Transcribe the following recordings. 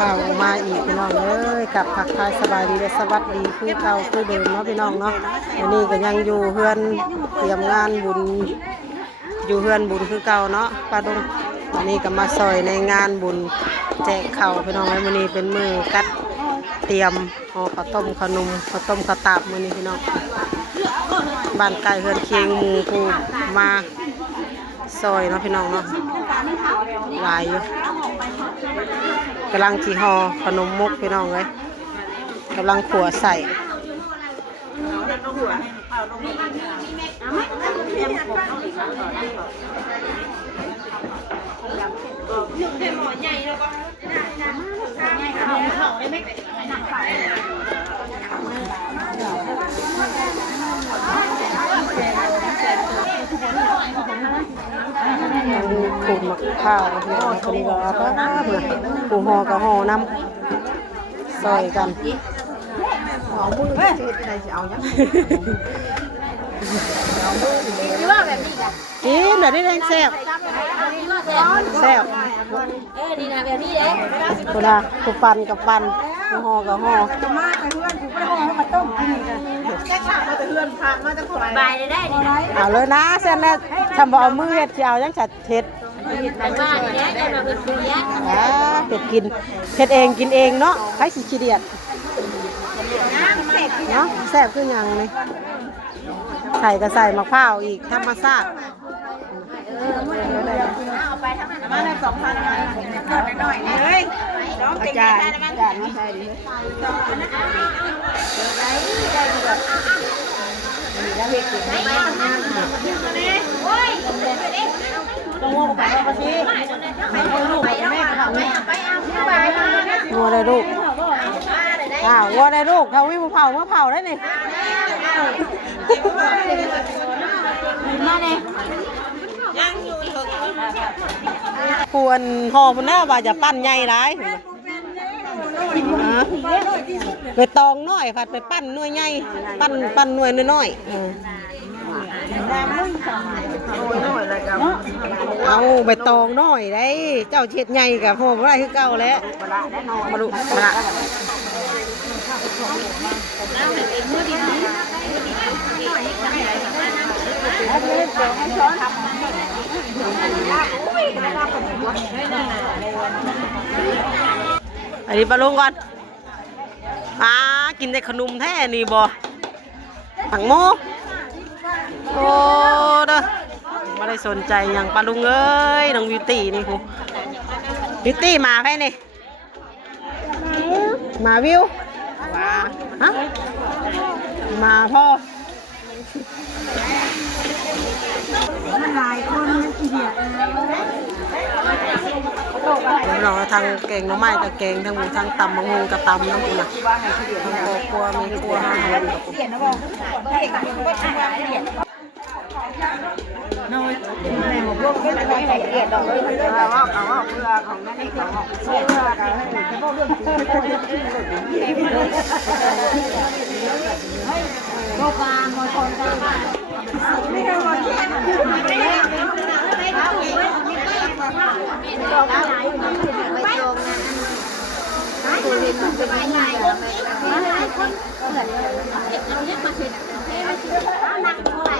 ข่าวมาอีกพี่น้องเอ้ยกับทักทายสบายดีและสวัสดีคือเก่าคือเดิมเนาะพี่น้องเนาะวันนี้ก็ยังอยู่เฮือนเตรียมงานบุญอยู่เฮือนบุญคือเก่าเนาะป้าดงวันนี้ก็มาซอยในงานบุญแจกข้าวพี่น้องเอ้ยวันนี้เป็นมือกัดเตรียมห่อข้าวต้มขนมข้าวต้มข้าวตาบมื้อนี้พี่น้องบ้านไก่เฮือนเคียงหมู่ผู้มาซอยเนาะพี่น้องเนาะหลายอยู่กำลังที่ห่อขนมมุกพี่น้องเลยกำลังขัวใส่ขูดมะพร้าวพี่น้องคนนี้ก็ป้าเนี่ยปูห่อกับห่อน้ำซอยกันเอามือเฮ้ยใครจะเอาเนี่ยกินแบบนี้แรงแซ่บแซ่บดีนะแบบนี้เด้คุณอาคุณปันกับปันปูห่อกับห่อจะมาไปเพื่อนกูไปห่อมาต้มกินกันแค่ขามาแต่เพื่อนพามาจะถอยบายได้ดีนะเอาเลยนะเส้นแล้วทำบ่เอามือเห็ดจะเอายังฉัดเห็ดไปบ้านเนี่ยได้มาเป็นปีนี้เห็ดกินเห็ดเองกินเองเนาะใครสิขี้เดียดเนาะแซ่บขึ้นยังเลยใส่ก็ใส่มะพร้าวอีกธรรมชาติเอาไปทั้งนั้นมาได้2,000มาทอดหน่อยเลยอาจารย์มาใส่ดิได้เห็ดกินไม่ได้ทำงานโอ้ยต้องว่าไปเอาสิไปลูกไปแม่เขาไม่เอาไปเอาไปงัวได้ลูกงัวได้ลูกเขาวิ่งมาเผาได้นี่มาเลยควรห่อพุ่นน่ะว่าจะปั้นใหญ่หลายไปตองน้อยค่ะไปปั้นหน่วยใหญ่ปั้นหน่วยน้อยเอาไปตองน้อยได้เจ้าเช็ดใหญ่กับห่อบ่ได้คือเก่าแล้วมาดูมาอันนี้ปลาลงก่อนกินได้ขนมแท้นี่บ่ถังโมโอ้เด้อไม่ได้สนใจอย่างปลาลุงเอ้ยน้องบิวตี้นี่ครูบิวตี้มาแค่นี่มาวิวฮะมาพ่อหลายคนทีเดียวเราทางเก่งน้องไม้กับเก่งทางหมูทางตำบางงูกับตำน้ำอุ่นทางครัวมีครัวน้อยในหมู่พวกที่ไม่ใส่เกล็ดดอกเลยเอาเพื่อของนั่นนี่ของเพื่อกันให้พวกเรื่องโลกาโมชนไม่ได้หมดที่เราไม่ไหนไม่โยงนะตัวเห็นมันเป็นยังไงไม่คนเกิดเราเรียกมาสินักเท่าไหร่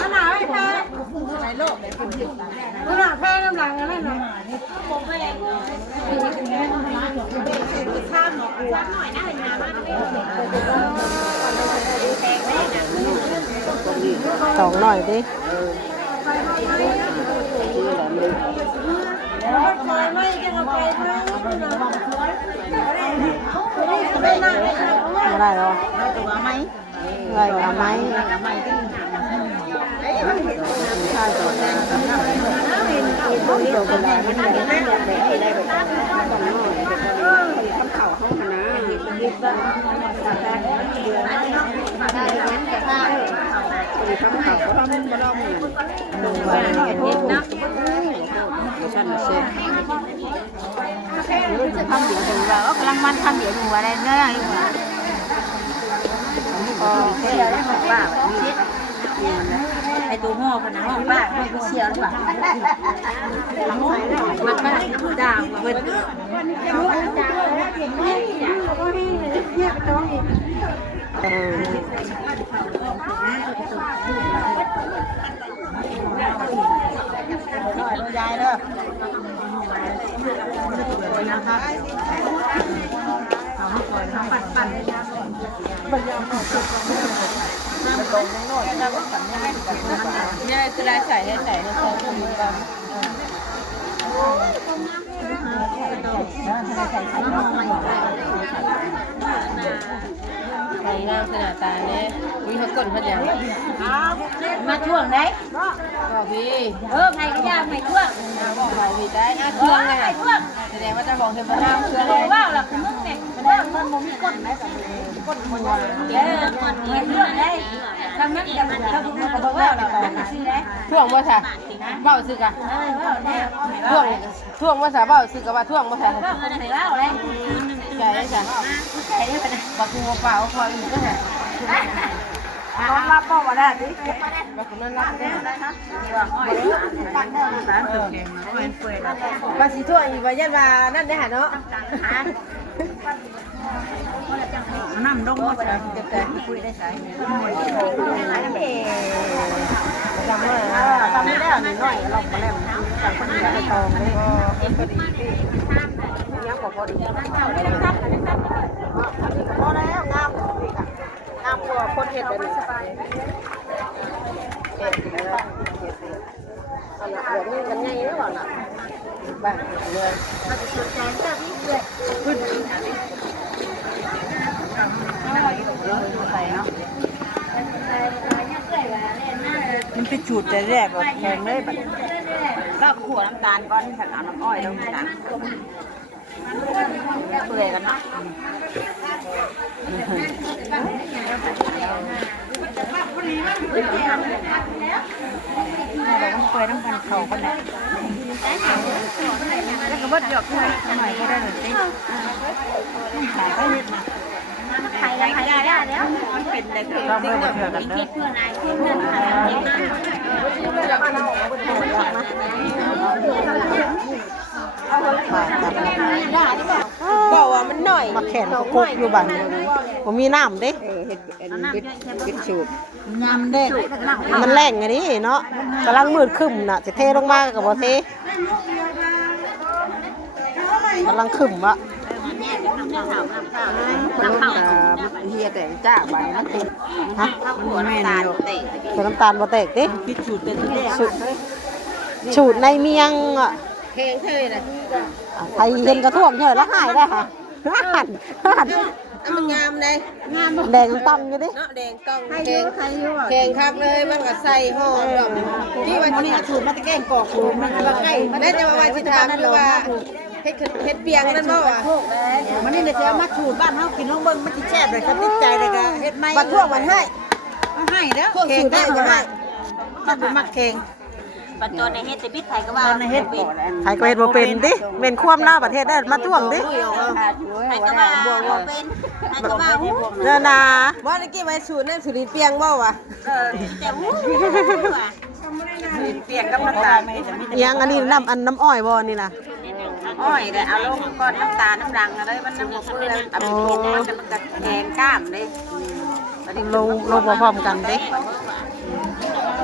น้ำหนาไม่แพ้ในโลกน้ำหนาแพ้น้ำหลังอะไรหน่อยผมไปเลยข้ามหน่อยนะเห็นไหมสองหน่อยดิอะไรหรออะไรกับไม้ใช่ตัวแดงต้องเกี่ยวกับอะไรมันได้ได้แบบต้องน้อยคำเข่าเขาคณะยึดบ้างเดือนคำเข่าเขาทำมันบ่ได้เหมือนดูว่าเห็นนะฉันเช็คทำเดี๋ยวดูว่ากำลังมันทำเดี๋ยวดูอะไรเนี่ยอยู่อ่ะอ๋อแค่ได้หมดป่าวชิดไอตัวห่อขนาดห่อป้าไม่ไปเชียวหรือเปล่ามันป้าด่ามัน ยายเด้อนะคะเอาให้สวยปั่นปั่นเนี่ยจะได้ใส่ให้ใส่ในซองคุณกันใส่หน้าขนาดตาเนี่ยมีเขากดพันยังมาช่วงไหน ก็พี่ ไผ่ก็ยากไผ่ช่วง บอกเราพี่ได้เครื่องเลยค่ะแสดงว่าจะบอกเธอมาห้ามเครื่องเลย ว่าหลักมึงเนี่ยมันบ่มีก้นไหมก้นมันมันเรื่องได้ทำนั้นอย่างเราก็บอกว่าเราซื้อได้ ท่วงว่าค่ะเบ้าซื้อกะท่วงว่าค่ะเบ้าซื้อกะว่าท่วงว่าค่ะ ก็ใส่เหล้าเลย ใช่ใช่ ใส่ได้ปะนะ บักกูเปล่าคอยอีกก็ค่ะ น้องรับป้อมาได้ดิ บักกูนั่นรับได้มาสีท่วงอีกว่ายันว่านั่นได้หาเนาะน้ำดงว่าจะแต่คุยได้ใช่จำเลยจำไม่ได้หน่อยเราไปแล้วจากคนนี้ไปตองเลยพอดีพี่ยังบอกพอดีพอแล้วงามดีค่ะงามกว่าคนเห็ดเป็นสบายเห็ดอันนั้นเดี๋ยวนี้กันไงหรือเปล่าน่ะบ้านเลยเราจะสนใจก็วิ่งเลยมันไปจูดแต่แรกแบบแข็งเลยแบบก็ขวดน้ำตาลก้อนฉันเอาน้ำอ้อยลงน้ำเปื่อยกันเนาะเราต้องเปื่อยน้ำมันเขาคนนี้แล้วก็บดหยอกหน่อยก็ได้หนึ่งติ๊กขายไปนิดนะไผ่ได้แล้ว มันเป็นอะไรคือเราไม่หมดเถื่อนกันเด้อ เพื่อนนายเพื่อนนายบอกว่ามันหน่อยมาแขนก็คุกอยู่บ้านผมมีน้ำเด้เป็นสูตรน้ำเด้มันแรงไงนี่เนาะกำลังมืดขึ้นน่ะจะเทลงมากับบ่เทกำลังขึ้นวะเฮียแต่จ้าบ้านนักติฮะมันแม่นี่เป็นน้ำตาลบ่แตกดิสูตรในเมียงอ่ะเพลงเธอน่ะไทยเห็นกระท่วมเฉยแล้วหายได้ค่ะมันงามเลยแดงต้องอยู่ดิแดงต้องแข็งคักเลยมันก็ใส่ห่อที่วันนี้สูตรมันจะแกงกอกสูตรมันจะใกล้แล้วจะมาว่าที่ถามดูว่าเฮ็ดเปียงนั่นบ่อ่ะมันนี่จะมาสูตรบ้านเฮากินน้องเบิ่งมันสิแซ่บเลยครับติดใจเลยก็เฮ็ดไหมบัดทั่วมันให้แล้วพวกสูตรได้บ่ให้มันบ่มักแข็งปัจจุบันในเฮ็ดแต่พิษไผ่ก็ว่าในเฮ็ดไทยก็เฮ็ดบ่เป็นดิเม่นความลาวประเทศได้มาท่วงดิไผ่ก็ว่าบ่เป็นไผ่ก็ว่าเด้อนะบ่ได้กี้ไว้สูตรนั่นสูตรเปียงบ่วะแต่วู้เปียงกับน้ำตาลยังอันนี้น้ำอ้อยบ่นี่น่ะอ้อยได้เอาลงก้อนน้ำตาลน้ำรังอะไรมันน้ำบ่เปื้อนเอาไปเฮ็ดมันก็แกงก้ามเด้ลงพร้อมกันเด้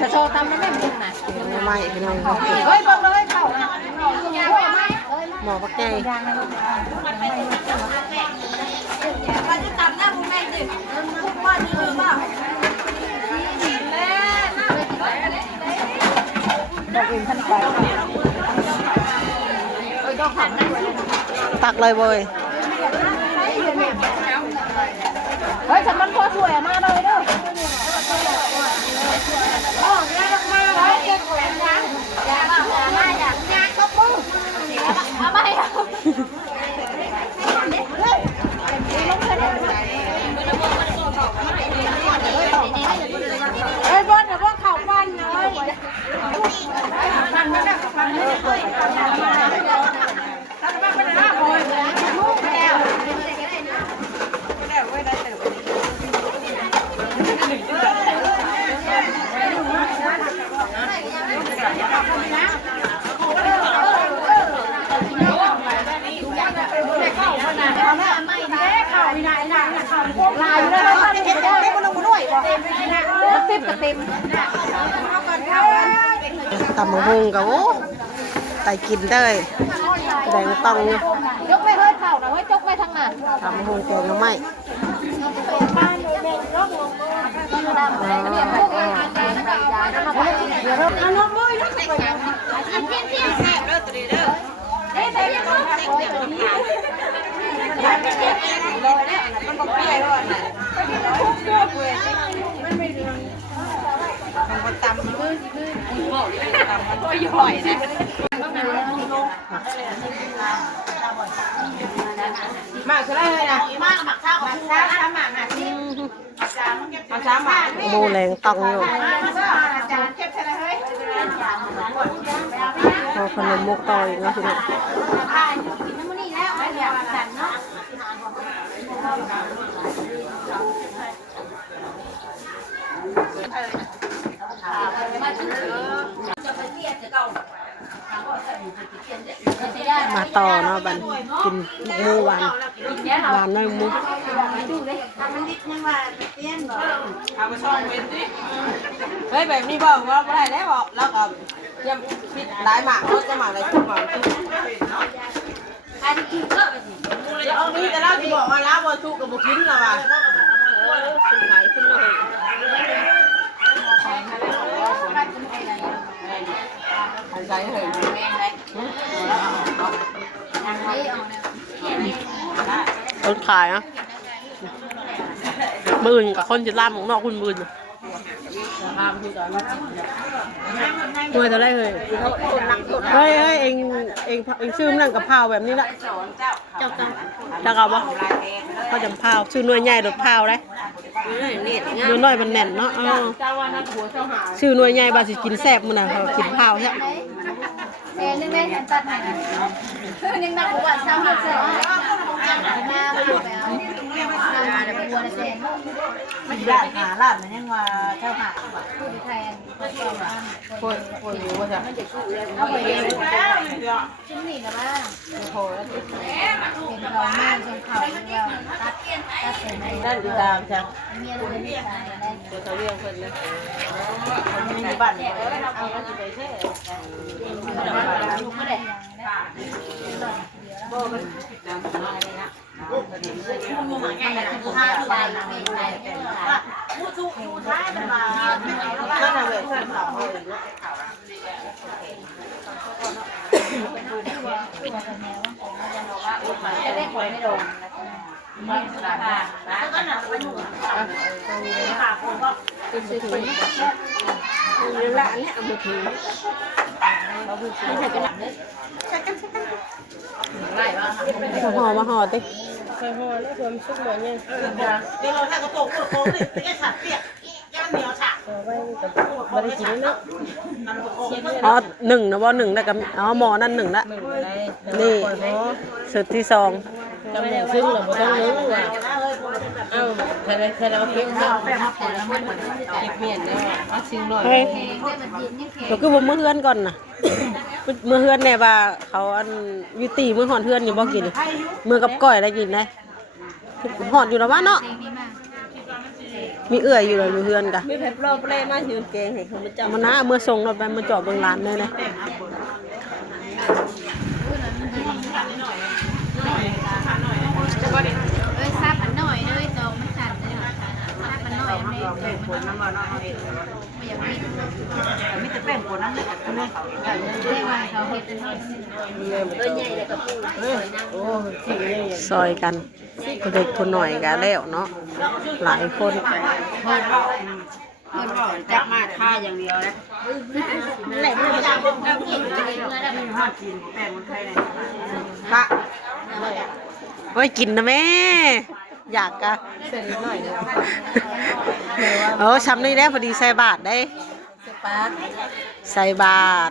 จะโชว์ทำได้มั้ยน่ะไม่พี่น้องเฮ้ยบ่เลยเข้าหมอปักไก่มันจะตับหน้าผู้แม่ดิทุกวันนี้บ่บอกอื่นท่านไปตักเลยเว้ยเฮ้ยฉันมันพอสวยมาเลยเด้ออ๋อแย่มากเลยเก็บแหวนยังอย่ามาอย่าก็ปุ้งเอาไปเฮ้ยบอลเดี๋ยวพวกเขาปั้นเลยฟังนะฟังนะเป็นหน้าบอยลูกแล้ว ต็มตำมะฮุงกับโอ้ไต่กินได้แดงต้องอยู่ ยกไม่เฮ้ยเข่านะเฮ้ยจกไม่ทั้งนั้น ตำมะฮุงแกงน้ำไม้ เอาน้องมุ้ยน้องใส่กางอันเพี้ยนเพี้ยนแซ่บเด้อตัวนี้เด้อเฮ้ยใส่ยังไงมันบอกเปรี้ยวอ่ะมันก็ตำมันบอกเลยตำมันก็ย่อยนะมากเท่าไรเลยนะมากหมักข้าวหมักข้าวหมักหมักนี่มาช้าหมัก โบแรงต้องอยู่เอาขนมมุกต่ออีกแล้วพี่น้องมาต่อเนาะบันกินหมูหวานหวานน้อยหมู เฮ้ยแบบนี้บอกว่าไม่ได้แล้วบอกแล้วก็ยังพิษหลายหมากเขาจะหมากอะไรทุกหมากเอานี้แต่เราที่บอกว่าแล้วบอทุกกับบุกินแล้วว่ะคุณขายขึ้นเลยใส่เหย ต้นขายนะมื่นกับคนจะล่ามของนอกคุณมื่นเมื่อจะได้เลยเฮ้ยเองชื่อนั่งกับพาวแบบนี้ละจะเอาปะเขาจำพาวชื่อหน่วยใหญ่รถพาวได้หน่วยน้อยมันแน่นเนาะชื่อหน่วยใหญ่บาสิกินแซ่บมันนะเขากินพาวใช่นึงแม่ฉันตัดให้นึงนักบวชเช้าหาเสร็จมาแบบเดี๋ยวไปบวชเสร็จมันได้หาลาบมันยังว่าเช้าหาผู้แทนคนอยู่ว่าจะเอาไปเองชิ้นนี้นะบ้างโผล่แล้วเป็นเขาแม่ชงเขาแล้วตัดเสร็จได้ได้ติดตามจัง เมียเราไม่ตายได้ เขาเรียกคนเลยมีบ้านเอาไปไปแค่ไม่ได้ก็ทำแบบสั้นสาวเลยจะได้ผลไม่ลงไม่ราคาแล้วก็หนักไปหนูขาผมก็เป็นสีถุงละเนี่ยเอามือถือไม่ใช่กระหนักเลยมาห่อติ เคยห่อแล้วความสุกเหมือนยังเดี๋ยวเราถ้ากระโปงโค้งเลยจะฉาดเปียกย่างเหนียวฉาดไม่ได้กินเนาะ อ๋อหนึ่งนะว่าหนึ่งได้กับอ๋อหมอนั่นหนึ่งละนี่สุดที่สอง จำแนกซึ่งเราไม่ต้องรู้ว่าเอ้าใครเราเก็บเนาะเก็บเมียนเนี่ยเอาสิ่งหน่อย เฮ้ยเราคือผมเมื่อเฮือนก่อนนะเมื่อเฮือนเนี่ยว่าเขาอันยุติเมื่อหอนเฮือนอยู่บ่กินเมื่อกับก้อยได้กินได้หอนอยู่แล้วว่าเนาะมีเอื่อยอยู่เลยอยู่เฮือนกะ มีแผ่นรอบเล่มายืนเกงให้เขามาจับ มันนะเมื่อส่งเราไปมาจอดเบื้องร้านเลยนะ ซับอันหน่อยเลยโตมันสั่นเลยซับอันหน่อยไม่ไม่อยากมีแต่แป้งผลน้ำเลยได้ว่าเขาเห็ดเป็นตัวใหญ่เลยกับปู ซอยกันคนเด็กคนหน่อยกันแล้วเนาะหลายคน เพิ่นบอกจับมาท่าอย่างเดียวนะ นั่นแหละมันจะเอากินเลยเมื่อได้มัน ห้ากินแป้งมันไทยเลยพระ ไว้กินนะแม่อยากกะ เส้นนิดหน่อยเนี่ย ช้ำนี่ได้พอดีใส่บาทได้ใส่บาท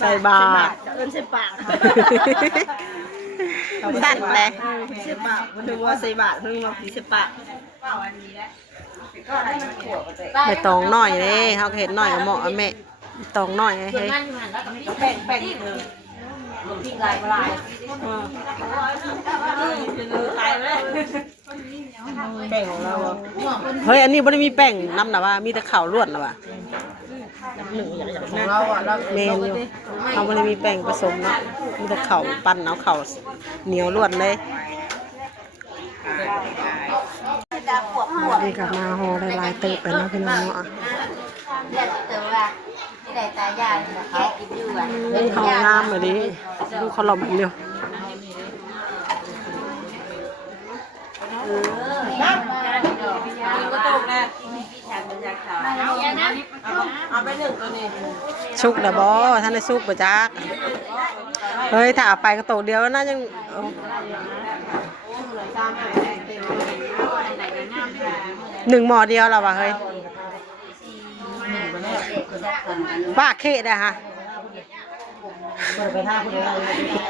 ใส่บาท เอิ้นใส่ปาก สั่นเลย ใส่ปากมันถึงว่าใส่บาทเพิ่งมาใส่ปาก ไปตองหน่อยเลยเขาเห็นหน่อยก็เหมาะแม่ตองหน่อยเฮ้ย แป้งแป้งเออพริกลายลายตายเลย แป้งของเราอ่ะ เฮ้ยอันนี้บ่ได้มีแป้งน้ำนะว่ามีแต่ข้าวล้วนนะว่า ของเราอ่ะเรา เมนอยู่เขาบ่ได้มีแป้งผสมเนาะมีแต่ข้าวปั้นเอาข้าวเหนียวล้วนเลย จะปวด นี่ก็มาห่อได้หลายเติบไปเนาะพี่น้องเนาะ เรียกเต๋อว่าที่ไหนตายายแกกินอยู่อ่ะ เขางามเลยดิดูเขาหล่อมเดียว ก็ตกนะเอาไปหนึ่งตัวนี้ ชุกนะบอท่านได้ชุกปะจักเฮ้ยถ้าเอาไปก็โตเดียวนะยังหนึ่งหม้อเดียวแล้ววะเฮ้ยบ้าเคะได้ฮะ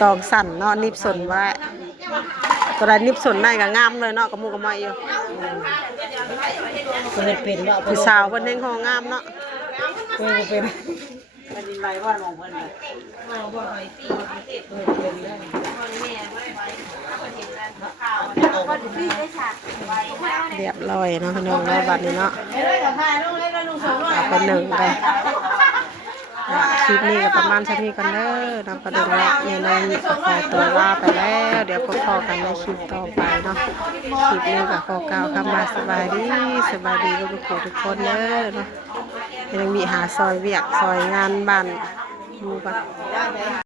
ตองสั่นเนาะนิบสนไว้ตัวใดนิบสนได้ก็งามเลยเนาะกระมูกระมอยอยู่ ก็เห็ดเป็นว่า ผู้สาวเพิ่นเฮงของงามเนาะ เป็นมันดินใบว่านมองเพิ่นเลย เรียบร้อยเนาะพี่น้องเนาะบัดนี้เนาะ เอาไปหนึ่งไปคลิปนี้ก็ประมาณเท่านี้กันเด้อน้ำประเด็นละเนี่ยน้องขอตัวลาไปแล้วเดี๋ยวพบกันในคลิปต่อไปเนาะคลิปนี้ก็ขอกล่าวคำว่าสบายดีทุกคนเด้อเนาะยังมีหาซอยเวียกซอยงานบ้านอยู่กัน